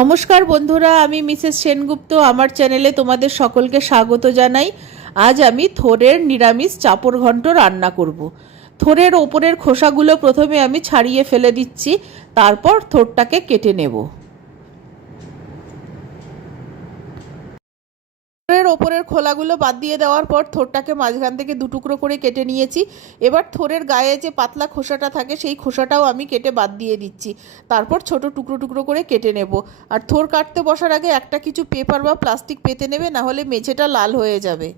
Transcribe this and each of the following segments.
নমস্কার বন্ধুরা, আমি মিসেস সেনগুপ্ত। আমার চ্যানেলে তোমাদের সকলকে স্বাগত জানাই। আজ আমি থোড়ের নিরামিষ চাপড় ঘন্ট রান্না করব। থোড়ের ওপরের খোসাগুলো প্রথমে আমি ছাড়িয়ে ফেলে দিচ্ছি, তারপর থোড়টাকে কেটে নেব। থোড়ের ওপরের খোলাগুলো বাদ দিয়ে দেওয়ার পর থোড়টাকে মাঝখান থেকে দুটুকরো করে কেটে নিয়েছি। এবার থোড়ের গায়ে যে পাতলা খোসাটা থাকে সেই খোসাটাও আমি কেটে বাদ দিয়ে দিচ্ছি। তারপর ছোট টুকরো টুকরো করে কেটে নেব। আর থোড় কাটতে বসার আগে একটা কিছু পেপার বা প্লাস্টিক পেতে নেবে, না হলে মেঝেটা লাল হয়ে যাবে।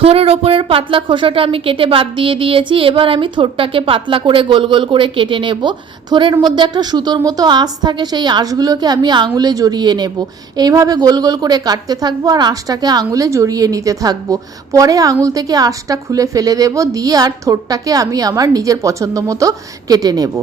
থোড়ের ওপরের পাতলা খোসাটা আমি কেটে বাদ দিয়ে দিয়েছি। এবার আমি থোড়টাকে পাতলা করে গোল গোল করে কেটে নেব। থোড়ের মধ্যে একটা সুতোর মতো আঁশ থাকে, সেই আঁশগুলোকে আমি আঙুলে জড়িয়ে নেব। এইভাবে গোল গোল করে কাটতে থাকবো আর আঁশটাকে আঙুলে জড়িয়ে নিতে থাকবো। পরে আঙুল থেকে আঁশটা খুলে ফেলে দেব, দিয়ে আর থোড়টাকে আমি আমার নিজের পছন্দ মতো কেটে নেব।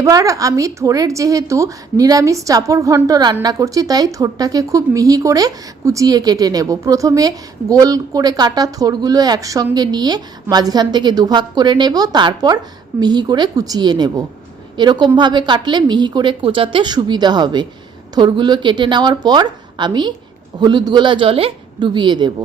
এবার আমি থোড়ের যেহেতু নিরামিষ চাপড় ঘন্ট রান্না করছি, তাই থোড়টাকে খুব মিহি করে কুচিয়ে কেটে নেব। প্রথমে গোল করে কাটা থোড় গুলো একসঙ্গে নিয়ে মাঝখান থেকে দুভাগ করে নেব, তারপর মিহি করে কুচিয়ে নেব। এরকমভাবে কাটলে মিহি করে কোচাতে সুবিধা হবে। থোড়গুলো কেটে নেওয়ার পর আমি হলুদ গোলা জলে ডুবিয়ে দেব।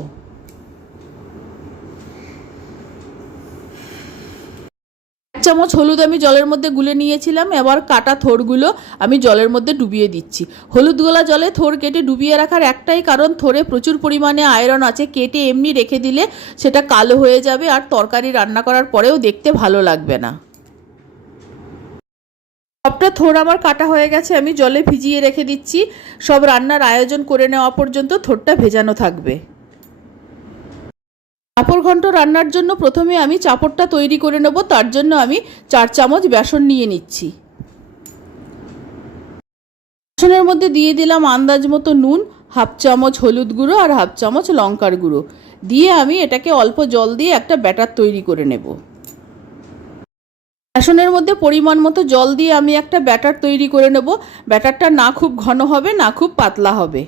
চামচ হলুদ আমি জলের মধ্যে গুলে নিয়েছিলাম। এবার কাটা থোড়গুলো আমি জলের মধ্যে ডুবিয়ে দিচ্ছি। হলুদ গোলা জলে থোড় কেটে ডুবিয়ে রাখার একটাই কারণ, থোড়ে প্রচুর পরিমাণে আয়রন আছে। কেটে এমনি রেখে দিলে সেটা কালো হয়ে যাবে আর তরকারি রান্না করার পরেও দেখতে ভালো লাগবে না। সবটা থোড় আমার কাটা হয়ে গেছে, আমি জলে ভিজিয়ে রেখে দিচ্ছি। সব রান্নার আয়োজন করে নেওয়া পর্যন্ত থোড়টা ভেজানো থাকবে। চাপড় ঘন্ট রান্নার জন্য প্রথমে আমি চাপড়টা তৈরি করে নেব। তার জন্য আমি 4 চামচ বেসন নিয়ে নিচ্ছি। বেসনের মধ্যে দিয়ে দিলাম আন্দাজ মতো নুন, হাফ চামচ হলুদ গুঁড়ো আর হাফ চামচ লঙ্কার গুঁড়ো দিয়ে আমি এটাকে অল্প জল দিয়ে একটা ব্যাটার তৈরি করে নেব। বেসনের মধ্যে পরিমাণ মতো জল দিয়ে আমি একটা ব্যাটার তৈরি করে নেব। ব্যাটারটা না খুব ঘন হবে, না খুব পাতলা হবে।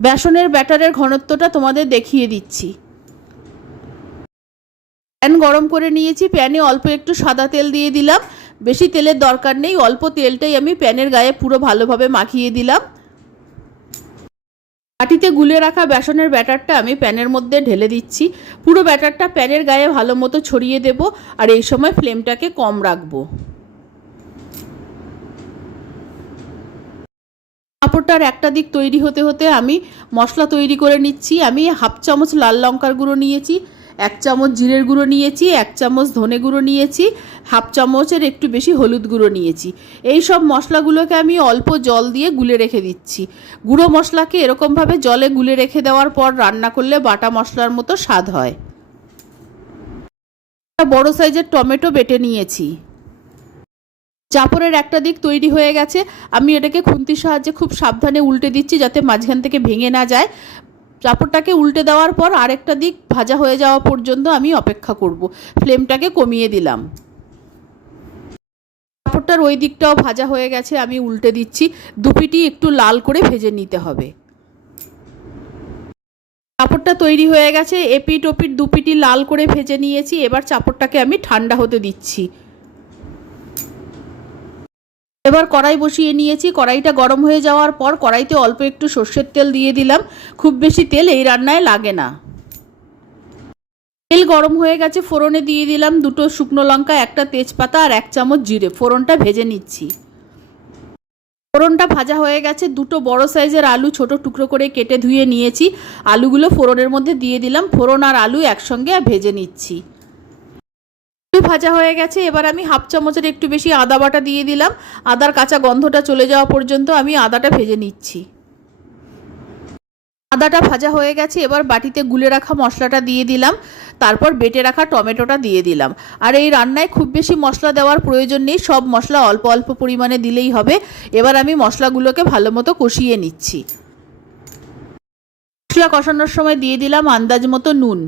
বেসনের ব্যাটারের ঘনত্বটা তোমাদের দেখিয়ে দিচ্ছি। প্যান গরম করে নিয়েছি। প্যানে অল্প একটু সাদা তেল দিয়ে দিলাম। বেশি তেলের দরকার নেই, অল্প তেলটাই আমি প্যানের গায়ে পুরো ভালোভাবে মাখিয়ে দিলাম। বাটিতে গুলে রাখা বেসনের ব্যাটারটা আমি প্যানের মধ্যে ঢেলে দিচ্ছি। পুরো ব্যাটারটা প্যানের গায়ে ভালো মতো ছড়িয়ে দেব। আর এই সময় ফ্লেমটাকে কম রাখবো। পাঁপড়টার একটা দিক তৈরি হতে হতে আমি মশলা তৈরি করে নিচ্ছি। আমি হাফ চামচ লাল লঙ্কার গুঁড়ো নিয়েছি, 1 চামচ জিরের গুঁড়ো নিয়েছি, 1 চামচ ধনে গুঁড়ো নিয়েছি, হাফ চামচের একটু বেশি হলুদ গুঁড়ো নিয়েছি। এই সব মশলাগুলোকে আমি অল্প জল দিয়ে গুলে রেখে দিচ্ছি। গুঁড়ো মশলাকে এরকমভাবে জলে গুলে রেখে দেওয়ার পর রান্না করলে বাটা মশলার মতো স্বাদ হয়। একটা বড় সাইজের টমেটো বেটে নিয়েছি। চাপড়ের একটা দিক তৈরি হয়ে গেছে, আমি এটাকে খুন্তির সাহায্যে খুব সাবধানে উল্টে দিচ্ছি যাতে মাঝখান থেকে ভেঙে না যায়। চাপড়টাকে উল্টে দেওয়ার পর আরেকটা দিক ভাজা হয়ে যাওয়া পর্যন্ত আমি অপেক্ষা করব। ফ্লেমটাকে কমিয়ে দিলাম। চাপড়টার ওই দিকটাও ভাজা হয়ে গেছে, আমি উল্টে দিচ্ছি। দুপিটি একটু লাল করে ভেজে নিতে হবে। চাপড়টা তৈরি হয়ে গেছে, এপিট ওপিট দুপিটি লাল করে ভেজে নিয়েছি। এবার চাপড়টাকে আমি ঠান্ডা হতে দিচ্ছি। এবার কড়াই বসিয়ে নিয়েছি। কড়াইটা গরম হয়ে যাওয়ার পর কড়াইতে অল্প একটু সর্ষের তেল দিয়ে দিলাম। খুব বেশি তেল এই রান্নায় লাগে না। তেল গরম হয়ে গেছে, ফোড়নে দিয়ে দিলাম 2টো শুকনো লঙ্কা, একটা তেজপাতা আর 1 চামচ জিরে। ফোড়নটা ভেজে নিচ্ছি। ফোড়নটা ভাজা হয়ে গেছে। 2টো বড় সাইজের আলু ছোট টুকরো করে কেটে ধুয়ে নিয়েছি। আলুগুলো ফোড়নের মধ্যে দিয়ে দিলাম। ফোড়ন আর আলু একসঙ্গে ভেজে নিচ্ছি। ভাজা হয়ে গেছে। এবার আমি হাফ চামচের একটু বেশি আদা বাটা দিয়ে দিলাম। আদার কাঁচা গন্ধটা চলে যাওয়া পর্যন্ত আমি আদাটা ভেজে নিচ্ছি। আদাটা ভাজা হয়ে গেছে। এবার বাটিতে গুলে রাখা মশলাটা দিয়ে দিলাম। তারপর বেটে রাখা টমেটোটা দিয়ে দিলাম। আর এই রান্নায় খুব বেশি মশলা দেওয়ার প্রয়োজন নেই, সব মশলা অল্প অল্প পরিমাণে দিলেই হবে। এবার আমি মশলাগুলোকে ভালো মতো কষিয়ে নিচ্ছি। মশলা কষানোর সময় দিয়ে দিলাম আন্দাজ মতো নুন।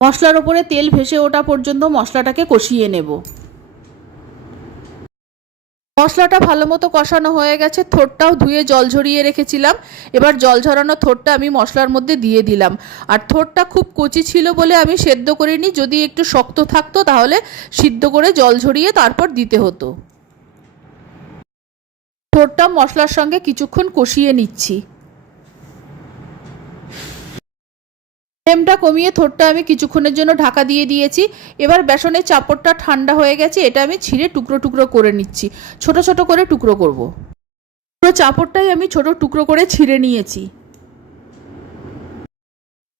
মশলার ওপরে তেল ভেসে ওঠা পর্যন্ত মশলাটাকে কষিয়ে নেব। মশলাটা ভালো মতো কষানো হয়ে গেছে, থোরটাও ধুয়ে জল ঝরিয়ে রেখেছিলাম। এবার জল ঝরানো থোরটা আমি মশলার মধ্যে দিয়ে দিলাম। আর থোরটা খুব কচি ছিল বলে আমি সেদ্ধ করিনি, যদি একটু শক্ত থাকতো তাহলে সিদ্ধ করে জল ঝরিয়ে তারপর দিতে হতো। থোরটা মশলার সঙ্গে কিছুক্ষণ কষিয়ে নিচ্ছি। ফ্লেমটা কমিয়ে থোরটা আমি কিছুক্ষণের জন্য ঢাকা দিয়ে দিয়েছি। এবার বেসনের চাপড়টা ঠান্ডা হয়ে গেছে, এটা আমি ছিঁড়ে টুকরো টুকরো করে নিচ্ছি। ছোট ছোট করে টুকরো করব। পুরো চাপড়টাই আমি ছোট টুকরো করে ছিঁড়ে নিয়েছি।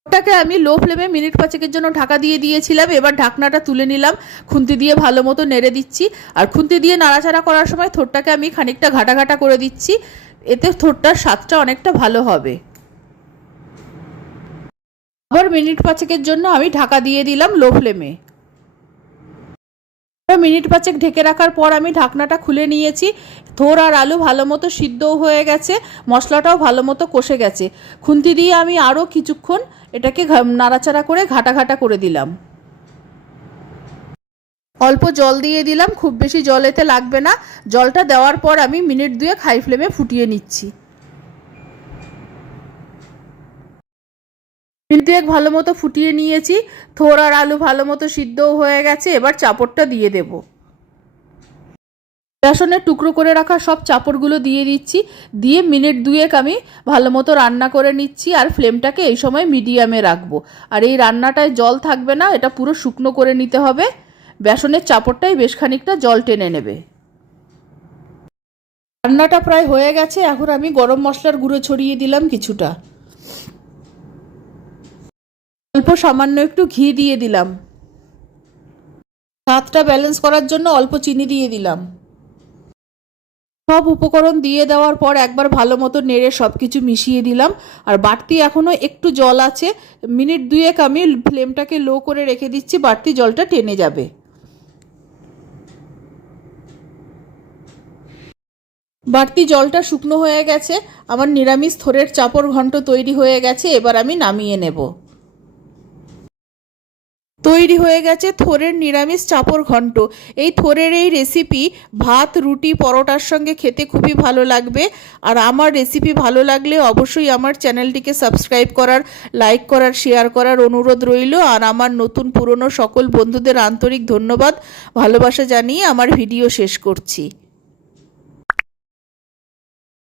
ওটাকে আমি লো ফ্লেমে মিনিট 5 জন্য ঢাকা দিয়ে দিয়েছিলাম। এবার ঢাকনাটা তুলে নিলাম, খুন্তি দিয়ে ভালো মতো নেড়ে দিচ্ছি। আর খুন্তি দিয়ে নাড়াচাড়া করার সময় থোরটাকে আমি খানিকটা ঘাটা ঘাটা করে দিচ্ছি, এতে থোরটার স্বাদটা অনেকটা ভালো হবে। আবার মিনিট 5 জন্য আমি ঢাকা দিয়ে দিলাম লো ফ্লেমে। মিনিট 5 ঢেকে রাখার পর আমি ঢাকনাটা খুলে নিয়েছি। থোর আর আলু ভালো মতো সিদ্ধও হয়ে গেছে, মশলাটাও ভালো মতো কষে গেছে। খুন্তি দিয়ে আমি আরও কিছুক্ষণ এটাকে নাড়াচাড়া করে ঘাটা ঘাটা করে দিলাম। অল্প জল দিয়ে দিলাম, খুব বেশি জল এতে লাগবে না। জলটা দেওয়ার পর আমি মিনিট 2 হাই ফ্লেমে ফুটিয়ে নিচ্ছি। মিনিট 2 ভালো মতো ফুটিয়ে নিয়েছি, থোর আর আলু ভালো মতো সিদ্ধও হয়ে গেছে। এবার চাপড়টা দিয়ে দেব। বেসনের টুকরো করে রাখা সব চাপড়গুলো দিয়ে দিচ্ছি, দিয়ে মিনিট 2 আমি ভালো মতো রান্না করে নিচ্ছি। আর ফ্লেমটাকে এই সময় মিডিয়ামে রাখবো। আর এই রান্নাটায় জল থাকবে না, এটা পুরো শুকনো করে নিতে হবে। বেসনের চাপড়টাই বেশ খানিকটা জল টেনে নেবে। রান্নাটা প্রায় হয়ে গেছে, এখন আমি গরম মশলার গুঁড়ো ছড়িয়ে দিলাম কিছুটা। অল্প সামান্য একটু ঘি দিয়ে দিলাম। স্বাদটা ব্যালেন্স করার জন্য অল্প চিনি দিয়ে দিলাম। সব উপকরণ দিয়ে দেওয়ার পর একবার ভালো মতো নেড়ে সব কিছু মিশিয়ে দিলাম। আর বাড়তি এখনও একটু জল আছে, মিনিট 2 আমি ফ্লেমটাকে লো করে রেখে দিচ্ছি, বাড়তি জলটা টেনে যাবে। বাড়তি জলটা শুকনো হয়ে গেছে, আমার নিরামিষ থোরের চাপড় ঘন্ট তৈরি হয়ে গেছে। এবার আমি নামিয়ে নেব। তৈরি হয়ে গেছে থোরের নিরামিষ চাপড় ঘন্ট। এই থোরের এই রেসিপি ভাত, রুটি, পরোটার সঙ্গে খেতে খুবই ভালো লাগবে। আর আমার রেসিপি ভালো লাগলে অবশ্যই আমার চ্যানেলটিকে সাবস্ক্রাইব করার, লাইক করার, শেয়ার করার অনুরোধ রইল। আর আমার নতুন পুরনো সকল বন্ধুদের আন্তরিক ধন্যবাদ, ভালোবাসা জানিয়ে আমার ভিডিও শেষ করছি।